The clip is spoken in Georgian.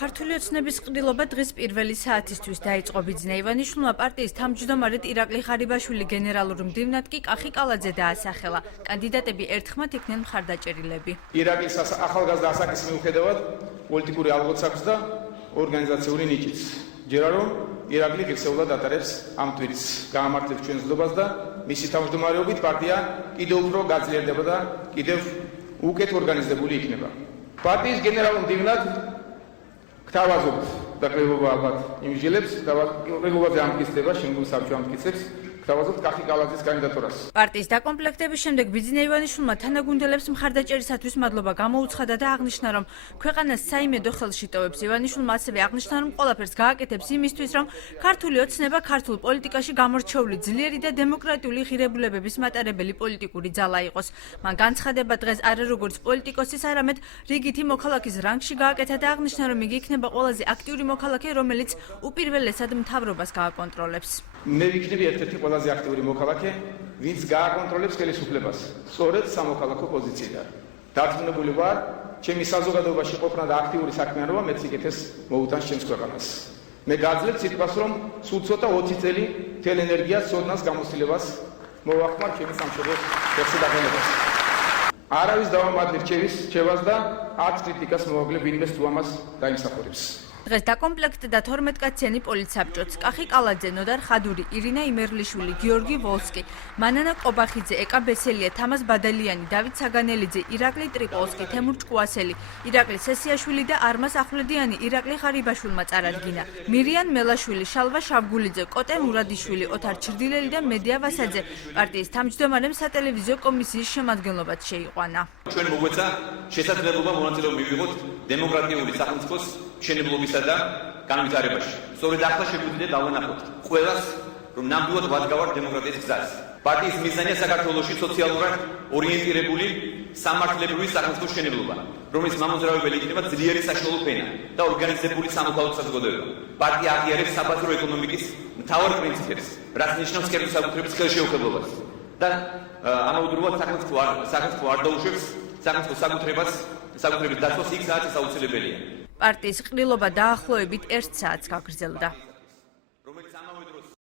ქართული ოცნების ყრილობა დღის პირველი საათისთვის დაიწყო. ბიძინა ივანიშვილმა პარტიის თავმჯდომარედ ირაკლი ღარიბაშვილი გენერალურ მდივნად კი კახი კალაძე დაასახელა. კანდიდატები ერთხმად იქნენ მხარდაჭერილები. ირაკლის ახალგაზრდა ასაკის მიუხედავად პოლიტიკური ალბოც აქვს და ორგანიზაციული ნიჭიც. ჯერა რომ ირაკლი ღირსეულად ატარებს ამ თვლის გაამართლებს ჩვენს ძნობას და მისი თავმჯდომარეობით პარტია კიდევ უფრო გაძლიერდება და კიდევ უკეთ ორგანიზებული იქნება. პარტიის გენერალურ მდივნად გთავაზობთ და ყრილობა ალბათ იმსჯელებს და ყრილობაზე ამტკიცდება შემდგომ საბჭო ამტკიცებს გთავაზობთ კახი კალაძის კანდიდატურას. პარტიის დაკომპლექტების შემდეგ ბიძინა ივანიშვილმა თანაგუნდელებს მხარდაჭერისათვის მადლობა გამოუცხადა და აღნიშნა, რომ ქვეყანას საიმედო ხელში ტოვებს. ივანიშვილმა ასევე აღნიშნა, რომ ყველაფერს გააკეთებს იმისთვის, რომ ქართული ოცნება ქართულ პოლიტიკაში გამორჩეული ძლიერი და დემოკრატიული ღირებულებების მატარებელი პოლიტიკური ძალა იყოს. მან განცხადება დღეს არა როგორც პოლიტიკოსის, არამედ რიგითი მოქალაქის რანგში გააკეთა და აღნიშნა, რომ იგი იქნება ყველაზე აქტიური მოქალაქე, რომელიც უპირველესად მთავრობას გააკონტროლებს. მე ვიქნები ერთ-ერთი ყველაზე აქტიური მოქალაქე, ვინც გააკონტროლებს ხელისუფლებას, სწორედ სამოქალაქო პოზიციიდან. დარწმუნებული ვარ, ჩემი საზოგადოებაში ყოფნა და აქტიური საქმიანობა მეც იკეთეს მოუტანს ჩემს ქვეყანას. მე გაძლევ სიტყვას, რომ სულ ცოტა 20 წელი მთელ ენერგიას ცოდნას გამოსილებას მოვახმარ ჩემი სამშობლოს ხერხზე დაყენებას. არავის დავამატი რჩევას და არც კრიტიკას მოვაგლებ ვინმეს თუ ამას დაიმსახურებს. დღეს დაკომპლექტდა 12 კაციანი პოლიცსაბჭოც. კახი კალაძე, ნოდარ ხადური, ირინა იმერლიშვილი, გიორგი ვოლსკი, მანანა კობახიძე, ეკა ბესელია, თამას ბადალიანი, დავით საგანელიძე, ირაკლი ტრიპოლსკი, თემურ ჭკუასელი, ირაკლი სესიაშვილი და არმას ახვლედიანი ირაკლი ღარიბაშვილმა წარადგინა. მირიან მელაშვილი, შალვა შავგულიძე, კოტე მურადიშვილი, ოთარ ჩრდილელი და მედია ვასაძე პარტიის თავმჯდომარემ სატელევიზიო კომისიის შემადგენლობაც შეიყვანა. ჩვენ მოგვეცა შესაძლებლობა მონაწილეობა მივიღოთ დემოკრატიული სახელმწიფოს მშენებლობისა და განვითარებაში. სწორედ ახლა შეგვიძლია დავანახოთ ყველას, რომ ნამდვილად ვადგავართ დემოკრატიის გზას. პარტიის მიზანია საქართველოში სოციალურად ორიენტირებული სამართლებრივი სახელმწიფოს მშენებლობა, რომლის მამოძრავებელი იქნება ძლიერი საშუალო ფენა და ორგანიზებული სამოქალაქო საზოგადოება. პარტია აღიარებს საბაზრო ეკონომიკის მთავარ პრინციპებს, რაც ნიშნავს კერძო საკუთრების ხელშეუხებლობას და ამავდროულად სახელმწიფო არ დაუშვებს სახელმწიფო საკუთრების დაცვას იქ სადაც ეს აუცილებელია. პარტიის ყრილობა დაახლოებით 1 საათს გაგრძელდა.